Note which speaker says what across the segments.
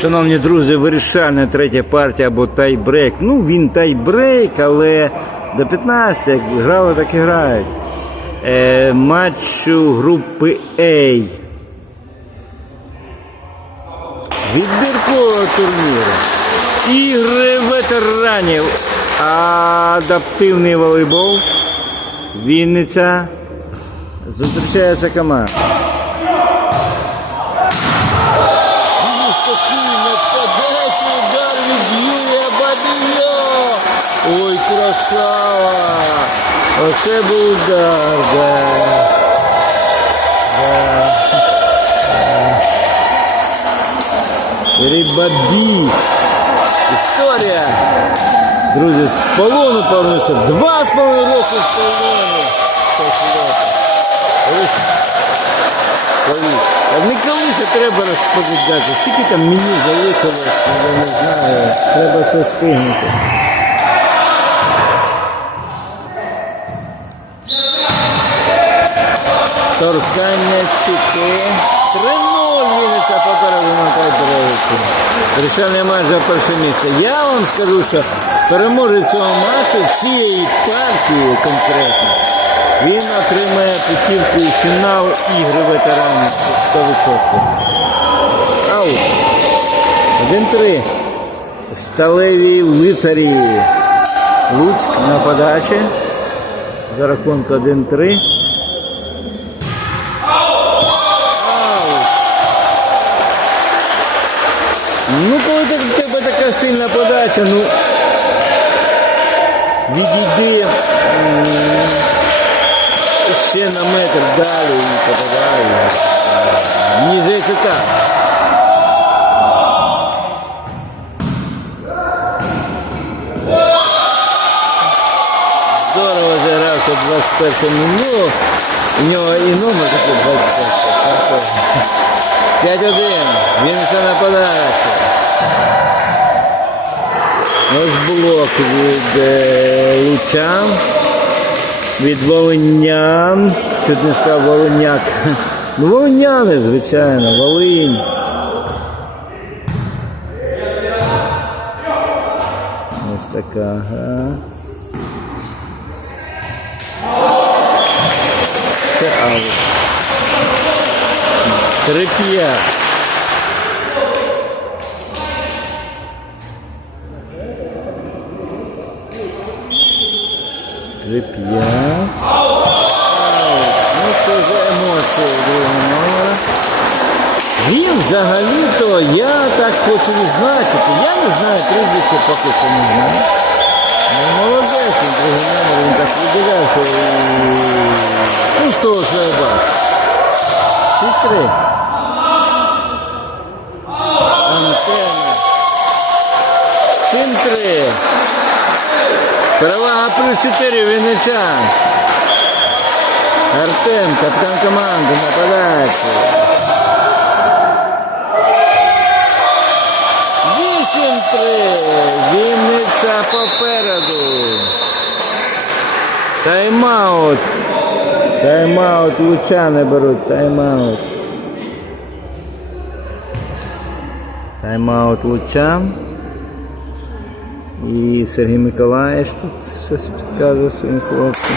Speaker 1: Шановні друзі, вирішальна третя партія або тайбрейк. Ну, він тайбрейк, але до 15, як грали, так і грають. Е, матчу групи А. Відбіркового турніру. Ігри ветеранів. Адаптивний волейбол. Вінниця. Зустрічається команда. Ой, красава. Оце був удар, да. Да. Юрій Бабій. Історія. Друзі, з полону повернувся. Два з половиною роки. Ось, Колись. А не колись, а треба розповідати. Скільки там меню залишилось, я не знаю. Треба все встигнути. Торкання щити. 3-0 Вінниця попереду на тайбрейку. Рішальний матч за перше місце. Я вам скажу, що переможець цього матчу, цієї партії конкретно, він отримає путівку у фінал ігри ветеранів 100%. Аут. 1-3. Сталеві лицарі. Луцьк на подачі. За рахунку 1-3. така сильна подача, ну відійди м, ще на метр далі і попадає. Мені здається так. Здорово зігрався 21 минуло. У нього і номер такий 21. 5-1. Він все нападає. Ось блок від е, Лучан, від Волинян. Чуть не сказав Волиняк. Ну, Волиняни, звичайно, Волинь. Ось така, ага. Це аут. Три п'ять. Три п'ять. Аут. Ну це вже емоції другого номера. Він взагалі-то, я так хочу відзначити. Я не знаю прізвище, поки що не знаю. Ну, молодець, він другий номер, він так виділявся. і- Ну, з того, що я бачу. Шість-три. Антенна. Сім-три. Перевага плюс 4 Вінничан. Артем, капітан команди, нападаючий. Вісім-три. Вінниця попереду. Тайм-аут. Тайм-аут. Лучани беруть. Тайм-аут. Тайм-аут Лучан. І Сергій Миколаївич тут щось підказує своїм хлопцям.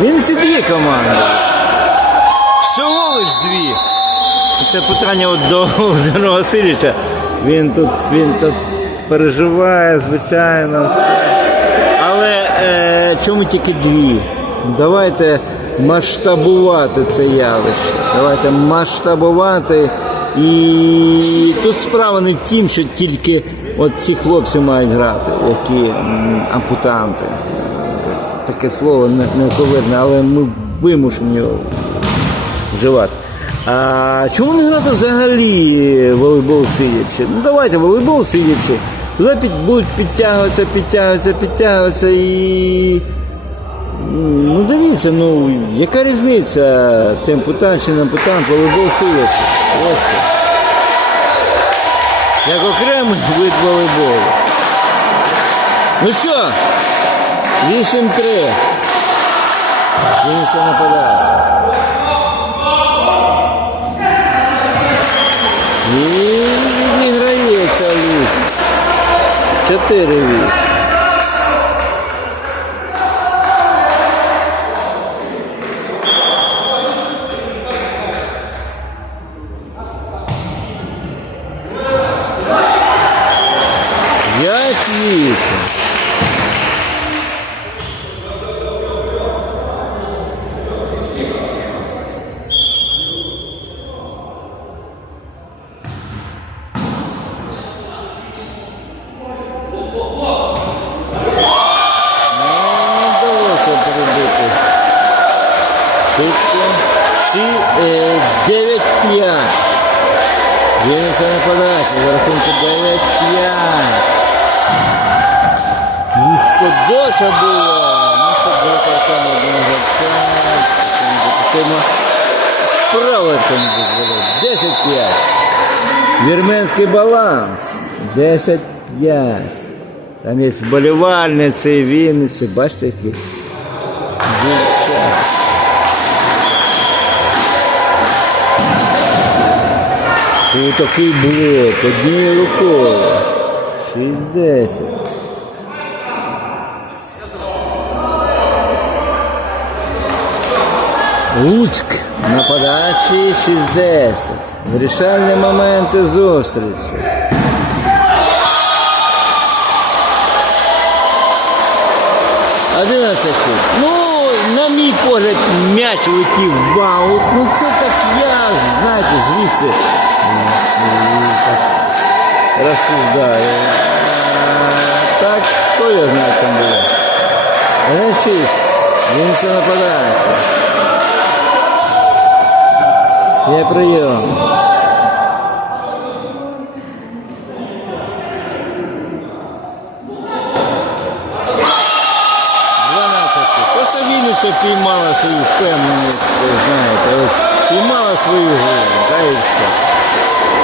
Speaker 1: Він ці дві команди. Всього лиш дві. Це питання от до Володимира Васильовича. Він тут, він тут переживає, звичайно. Але е, чому тільки дві? Давайте масштабувати це явище. Давайте масштабувати. І тут справа не в тім, що тільки от ці хлопці мають грати, які ампутанти. Таке слово не, не але ми вимушені його вживати. А чому не грати взагалі волейбол сидячи? Ну давайте волейбол сидячи. Туди будуть підтягуватися, підтягуватися, підтягуватися і. Ну дивіться, ну яка різниця? Темпутант чи не ампутант, волейбол сидячи. Як окремий вид волейболу. Ну що? 8-3. Він все нападає. І відіграє 4-8. Швидко. Сі, е, 9-5. Дінеться на подачу. За рахунку 9-5. Подача була. Це два парками один Правильно не дозволив. 10-5. Вірменський баланс. 10-5. Там є вболівальниці, Вінниці, бачите, які. Тут такий блок, однією рукою. 60. Луцьк на подачі 60. Вирішальні моменти зустрічі. Одинадцять хвилин. Ну, на мій погляд, м'яч летів в аут. Ну це так я, знаєте, звідси м, так розсуждаю. А, Так, хто я знаю там було? Значить, він все нападає. Я прийом. Просто Вінниця піймала свою впевненість, знаєте, ось піймала свою гру, та і все.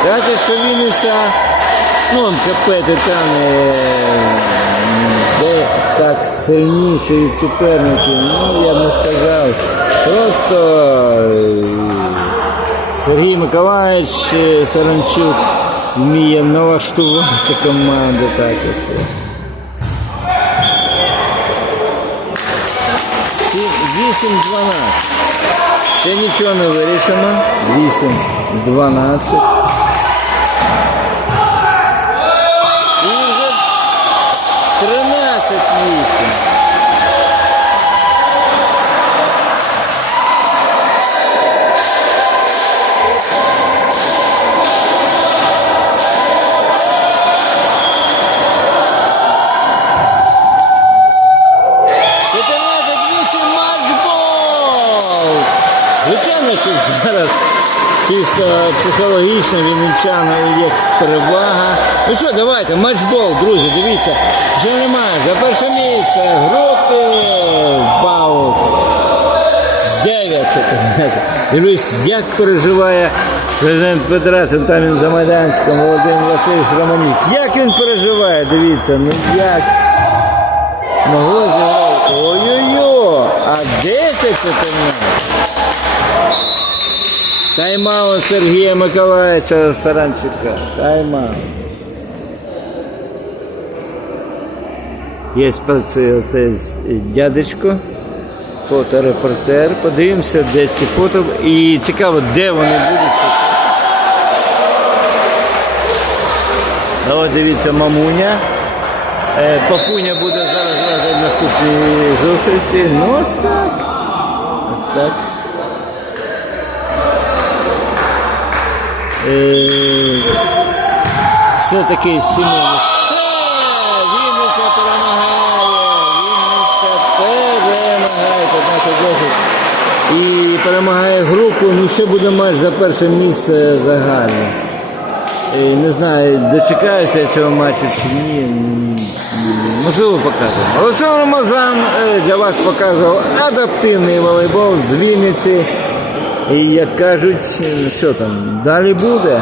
Speaker 1: Знаєте, що Вінниця, ну, КП Титани, де так сильніше від суперників, ну, я не сказав. Просто е, Сергій Миколаївич е, Саранчук вміє налаштувати команду так і все. Сім- 8-12. Ще нічого не вирішено. 8-12. І вже 13-8. Психологічно вінничани є перевага. Ну що, давайте, матчбол, друзі, дивіться. Вже немає. За перше місце групи Бау. 9 14. Дивлюсь, як переживає президент Федерації, там він за майданчиком Володимир Васильович Романюк. Як він переживає, дивіться, ну як. Могло зіграти. Ой-ой-ой, а 10 це Тайм-аут Сергія Миколаївича Саранчука. Тайм-аут. Є оцей, дядечко, фоторепортер. Подивимося, де ці фото. І цікаво, де вони будуть. А дивіться, мамуня. Е, Папуня буде зараз в наступній зустрічі. Ну ось так. Ось так. Все-таки Сімон. Все! Вінниця перемагає! Вінниця перемагає 15-10. І перемагає групу. Ну ще буде матч за перше місце загально. Е, Не знаю, дочекаюся цього матчу чи ні. Можливо, покажемо. Олександр Рамазан е, для вас показував адаптивний волейбол з Вінниці. І як кажуть, що там, далі буде.